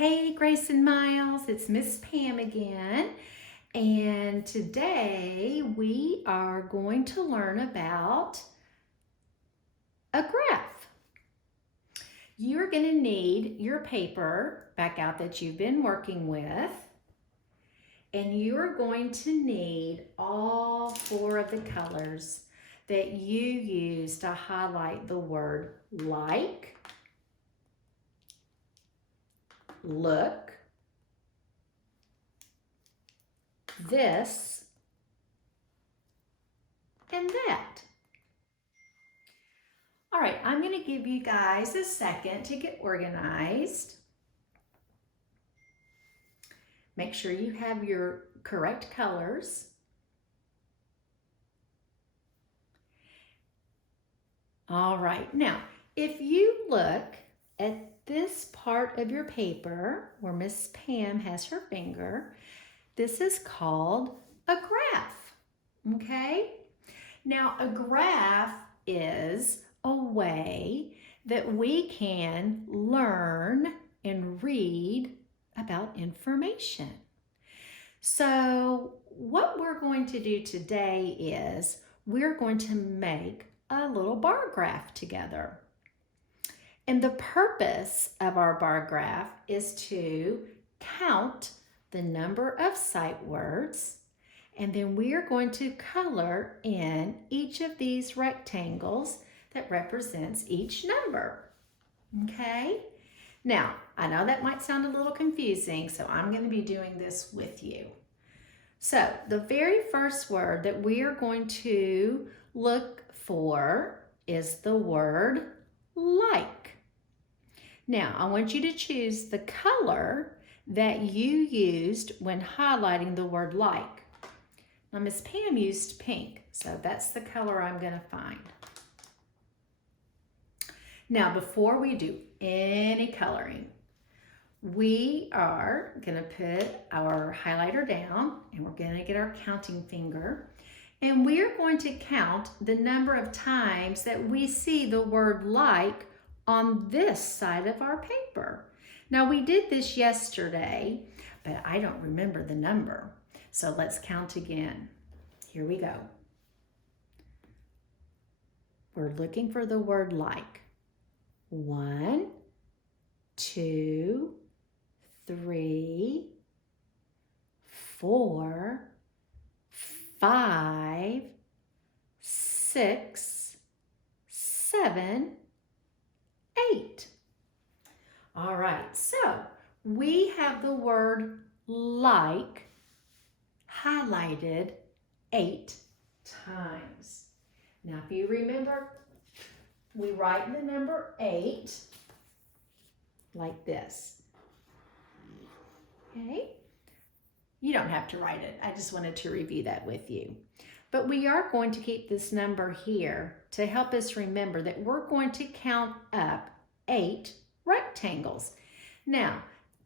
Hey, Grace and Miles, it's Miss Pam again. And today we are going to learn about a graph. You're going to need your paper back out that you've been working with. And you're going to need all 4 of the colors that you use to highlight the word like, look, this, and that. All right, I'm going to give you guys a second to get organized. Make sure you have your correct colors. All right, now, if you look at this part of your paper where Miss Pam has her finger, this is called a graph, okay? Now, a graph is a way that we can learn and read about information. So what we're going to do today is we're going to make a little bar graph together. And the purpose of our bar graph is to count the number of sight words, and then we are going to color in each of these rectangles that represents each number, okay? Now, I know that might sound a little confusing, so I'm going to be doing this with you. So, the very first word that we are going to look for is the word like. Now, I want you to choose the color that you used when highlighting the word like. Now, Miss Pam used pink, so that's the color I'm going to find. Now, before we do any coloring, we are going to put our highlighter down and we're going to get our counting finger. And we're going to count the number of times that we see the word like on this side of our paper. Now, we did this yesterday, but I don't remember the number. So let's count again. Here we go. We're looking for the word like. 1, 2, 3, 4, 5, 6, 7, 8. All right, so we have the word like highlighted 8 times. Now, if you remember, we write the number 8 like this. Okay? You don't have to write it. I just wanted to review that with you. But we are going to keep this number here to help us remember that we're going to count up 8 rectangles. Now,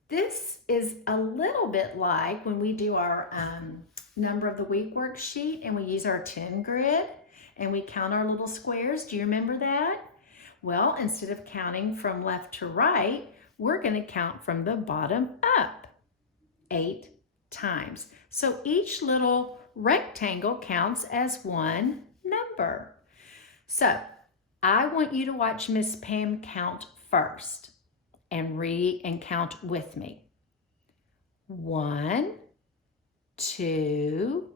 this is a little bit like when we do our number of the week worksheet and we use our 10 grid and we count our little squares. Do you remember that? Well, instead of counting from left to right, we're going to count from the bottom up 8 times. So each little rectangle counts as one number. So I want you to watch Miss Pam count first and read and count with me. 1, 2,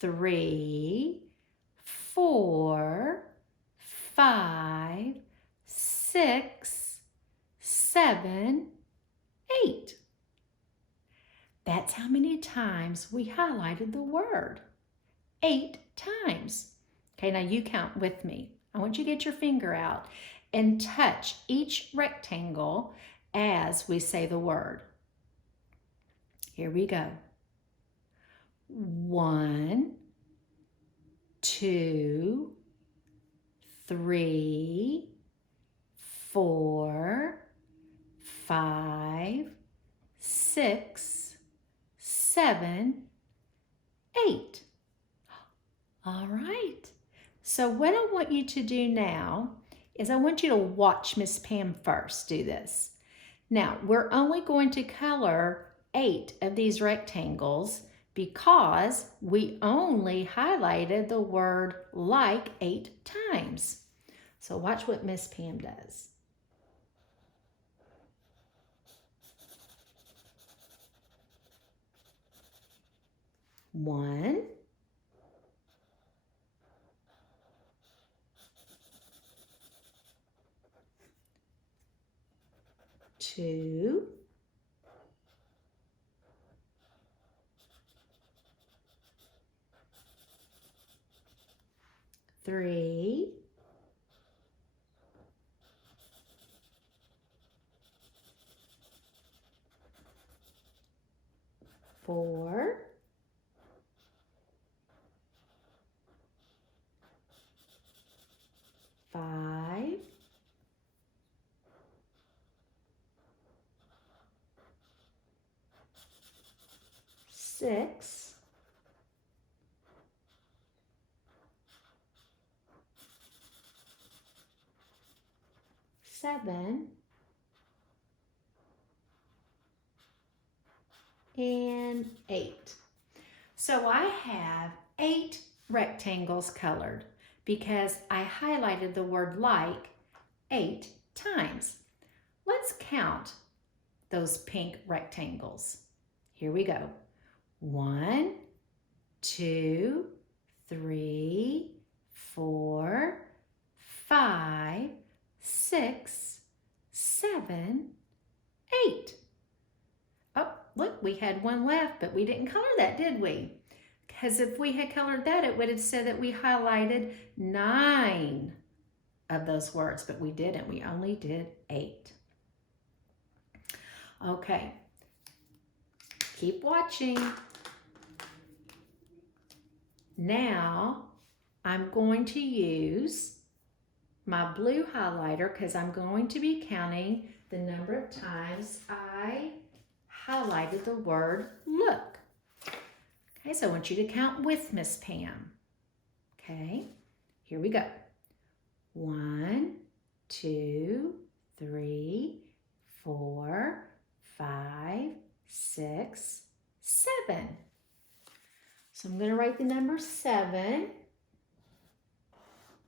3, 4, 5, 6, 7, 8. That's how many times we highlighted the word. 8 times. Okay, now you count with me. I want you to get your finger out and touch each rectangle as we say the word. Here we go. 1, 2, 3, 4, 5, 6, 7, 8. All right. So what I want you to do now is I want you to watch Miss Pam first do this. Now, we're only going to color 8 of these rectangles because we only highlighted the word like 8 times. So watch what Miss Pam does. One, two, three, four, five, six, seven, and 8. So I have 8 rectangles colored because I highlighted the word like 8 times. Let's count those pink rectangles. Here we go. 1, 2, 3, 4, 5, 6, 7, 8. Oh, look, we had one left, but we didn't color that, did we? Because if we had colored that, it would have said that we highlighted 9 of those words, but we didn't. We only did 8. Okay, keep watching. Now, I'm going to use my blue highlighter because I'm going to be counting the number of times I highlighted the word look. Okay, so I want you to count with Miss Pam. Okay, here we go. 1, 2, 3, 4, 5, 6, 7. So I'm going to write the number 7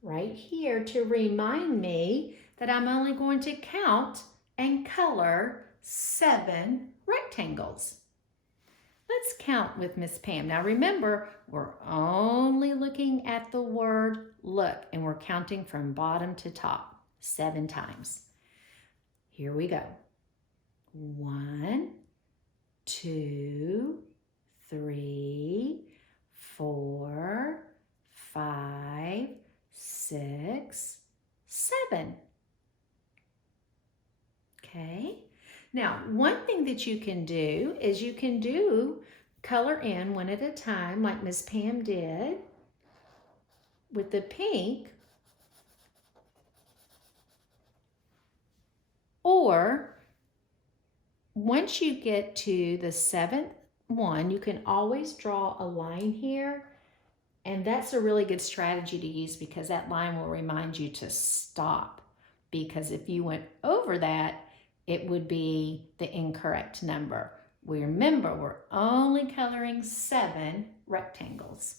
right here to remind me that I'm only going to count and color 7 rectangles. Let's count with Miss Pam. Now remember, we're only looking at the word look and we're counting from bottom to top 7 times. Here we go. 1, 2, 3, 4, 5, 6, 7. Okay. Now, one thing that you can do is you can do color in one at a time like Miss Pam did with the pink, or once you get to the 7th one, you can always draw a line here, and that's a really good strategy to use because that line will remind you to stop, because if you went over that, it would be the incorrect number. Remember, we're only coloring 7 rectangles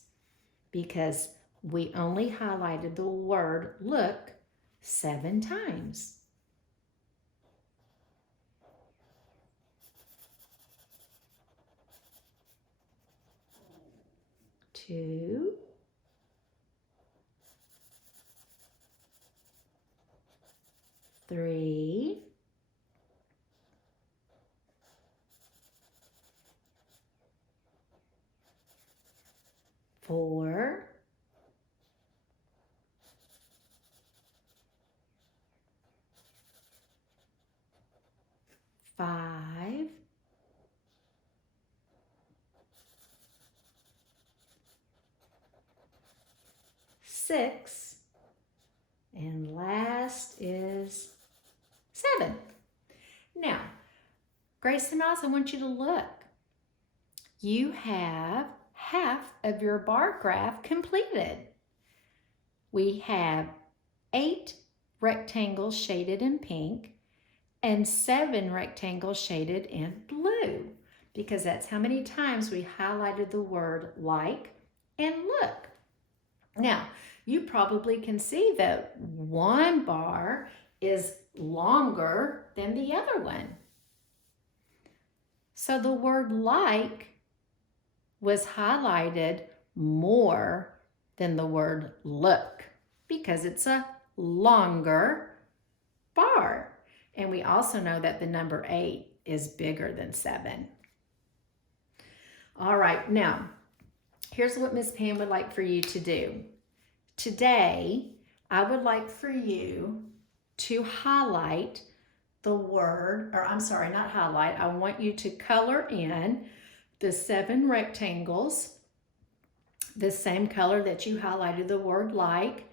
because we only highlighted the word look 7 times. Two, three, four, five, six, and last is 7. Now, Grace and Miles, I want you to look. You have half of your bar graph completed. We have 8 rectangles shaded in pink, and 7 rectangles shaded in blue, because that's how many times we highlighted the word like and look. Now, you probably can see that one bar is longer than the other one. So the word like was highlighted more than the word look because it's a longer bar. And we also know that the number 8 is bigger than 7. All right, now, here's what Miss Pam would like for you to do. Today, I would like for you to highlight the word, or I'm sorry, not highlight. I want you to color in the 7 rectangles, the same color that you highlighted the word like.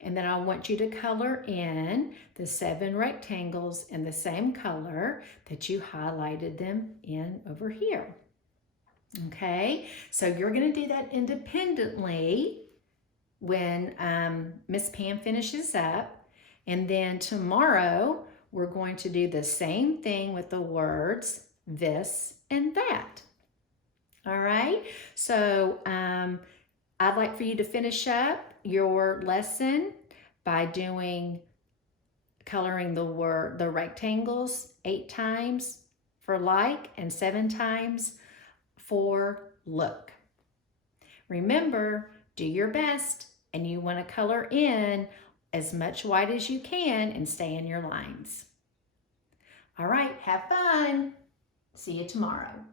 And then I want you to color in the 7 rectangles in the same color that you highlighted them in over here. Okay, so you're going to do that independently when Miss Pam finishes up. And then tomorrow, we're going to do the same thing with the words this and that. All right, so I'd like for you to finish up your lesson by coloring the rectangles 8 times for like and 7 times for look. Remember, do your best, and you want to color in as much white as you can and stay in your lines. All right, have fun. See you tomorrow.